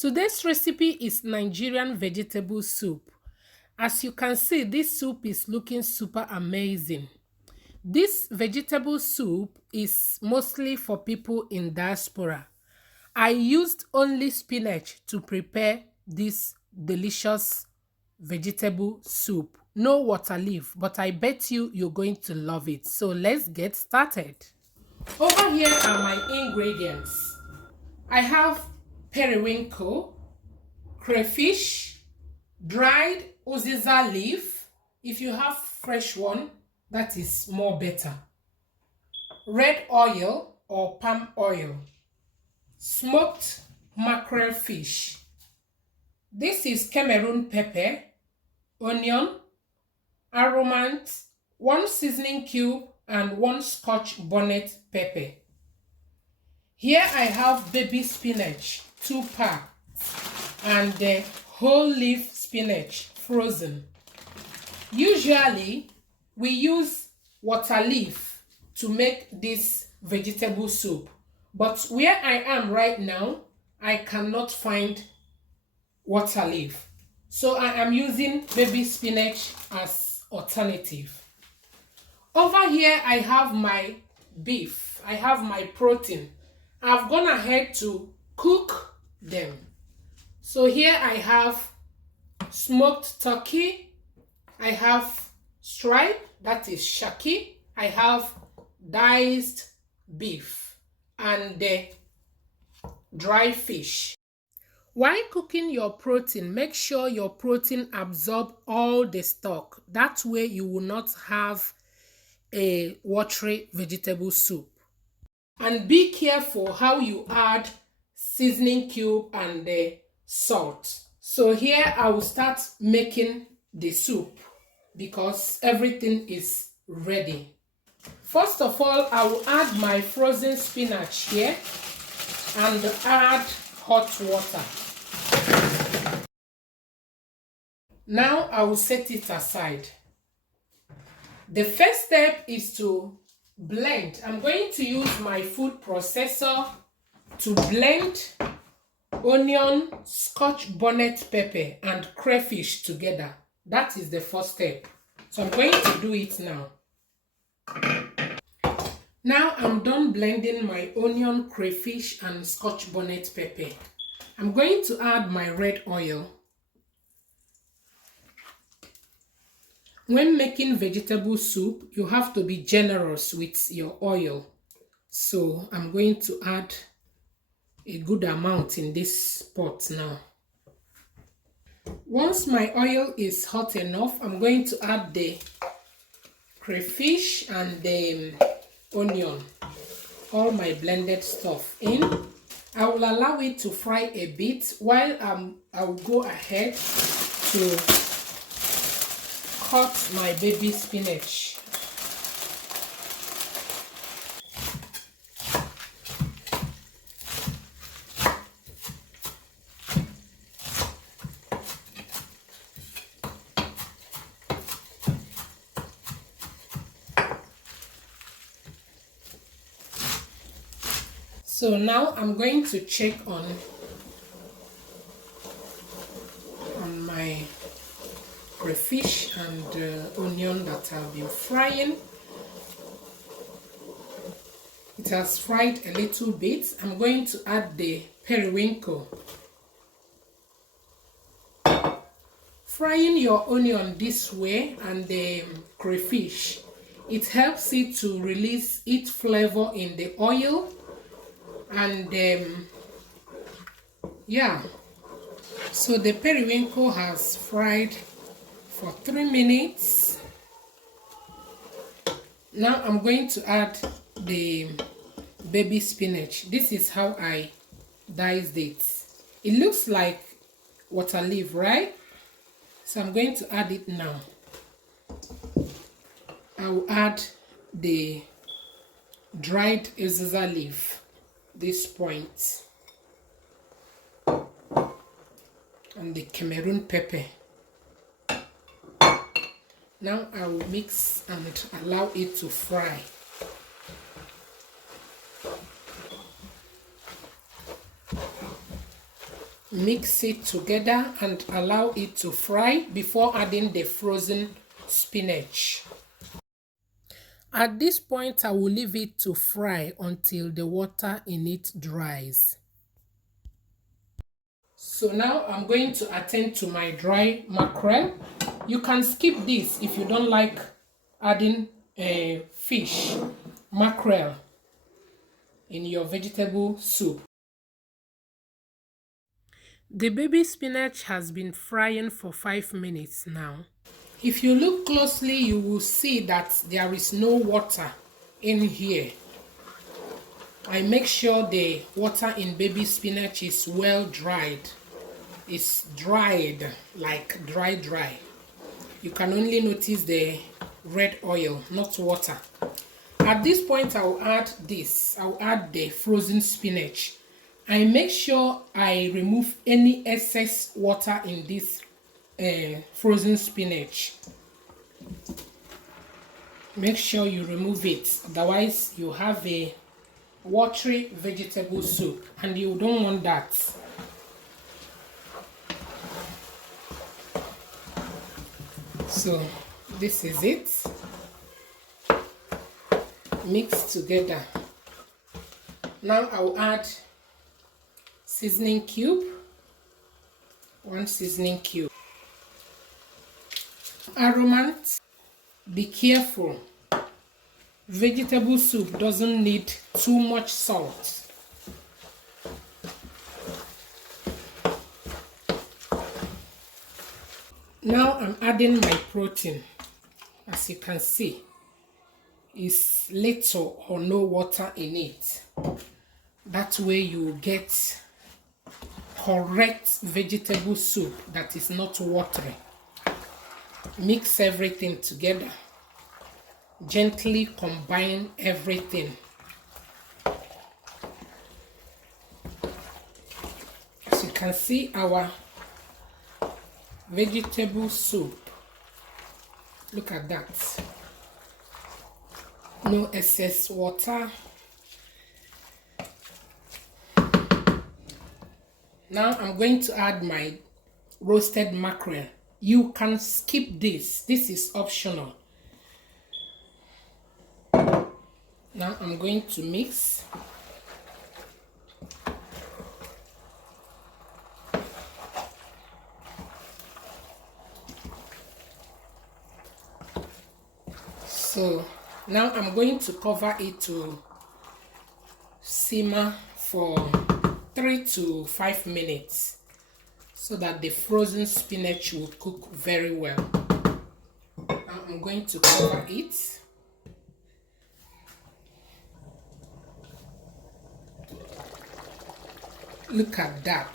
Today's recipe is Nigerian vegetable soup. As you can see, this soup is looking super amazing. This vegetable soup is mostly for people in diaspora. I used only spinach to prepare this delicious vegetable soup. No water leaf, but I bet you're going to love it. So let's get started. Over here are my ingredients. I have periwinkle, crayfish, dried uziza leaf. If you have fresh one, that is more better. Red oil or palm oil. Smoked mackerel fish. This is Cameroon pepper, onion, aromant, 1 seasoning cube, and 1 Scotch bonnet pepper. Here I have baby spinach, 2 packs, and the whole leaf spinach, frozen. Usually, we use water leaf to make this vegetable soup. But where I am right now, I cannot find water leaf. So I am using baby spinach as alternative. Over here, I have my beef. I have my protein. I've gone ahead to cook them. So here I have smoked turkey. I have tripe, that is shaki. I have diced beef and the dry fish. While cooking your protein, make sure your protein absorb all the stock. That way you will not have a watery vegetable soup. And be careful how you add seasoning cube and the salt. So here I will start making the soup because everything is ready. First of all, I will add my frozen spinach here and add hot water. Now I will set it aside. The first step is to blend. I'm going to use my food processor to blend onion, Scotch bonnet pepper, and crayfish together. That is the first step. So I'm going to do it now. Now I'm done blending my onion, crayfish, and Scotch bonnet pepper. I'm going to add my red oil. When making vegetable soup, you have to be generous with your oil. So I'm going to add a good amount in this pot now. Once my oil is hot enough, I'm going to add the crayfish and the onion, all my blended stuff in. I will allow it to fry a bit while I will go ahead to cut my baby spinach. So now I'm going to check on my crayfish and onion that I've been frying. It has fried a little bit. I'm going to add the periwinkle. Frying your onion this way and the crayfish, it helps it to release its flavor in the oil. And yeah, so the periwinkle has fried for 3 minutes. Now I'm going to add the baby spinach. This is how I diced it. It looks like water leaf, right? So I'm going to add it now. I will add the dried uziza leaf. This point, and the Cameroon pepper. Now I will mix and allow it to fry. Mix it together and allow it to fry before adding the frozen spinach. At this point, I will leave it to fry until the water in it dries. So now I'm going to attend to my dry mackerel. You can skip this if you don't like adding fish, mackerel in your vegetable soup. The baby spinach has been frying for 5 minutes now. If you look closely, you will see that there is no water in here. I make sure the water in baby spinach is well dried. It's dried, like dry. You can only notice the red oil, not water. At this point, I'll add this. I'll add the frozen spinach. I make sure I remove any excess water in this frozen spinach. Make sure you remove it, otherwise you have a watery vegetable soup and you don't want that. So this is it. Mix together. Now I'll add seasoning cube, 1 seasoning cube. Aromant, be careful. Vegetable soup doesn't need too much salt. Now I'm adding my protein. As you can see, is little or no water in it. That way you get correct vegetable soup that is not watery. Mix everything together. Gently combine everything. As you can see, our vegetable soup, look at that. No excess water. Now I'm going to add my roasted mackerel. You can skip this. This is optional. Now I'm going to mix. So now I'm going to cover it to simmer for 3 to 5 minutes so that the frozen spinach will cook very well. Now I'm going to cover it. Look at that.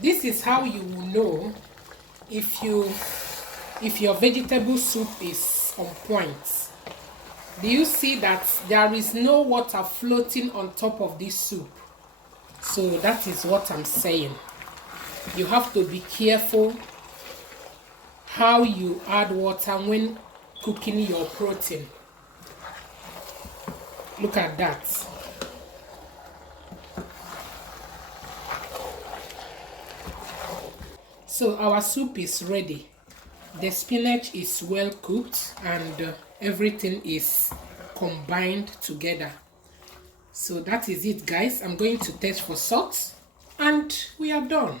This is how you will know if your vegetable soup is on point. Do you see that there is no water floating on top of this soup? So that is what I'm saying. You have to be careful how you add water when cooking your protein. Look at that. So our soup is ready. The spinach is well cooked and everything is combined together. So that is it, guys. I'm going to test for salt and we are done.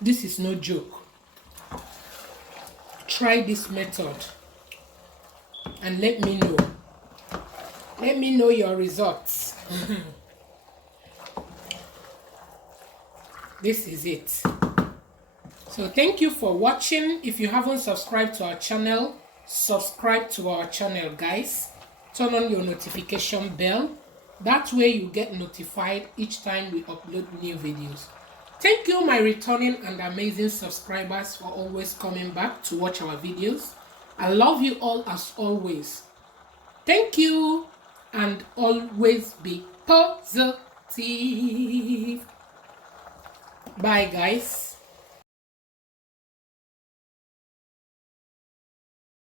This is no joke. Try this method and let me know. Let me know your results. This is it. So thank you for watching. If you haven't subscribed to our channel, subscribe to our channel, guys. Turn on your notification bell. That way you get notified each time we upload new videos. Thank you, my returning and amazing subscribers, for always coming back to watch our videos. I love you all as always. Thank you, and always be positive. Bye, guys.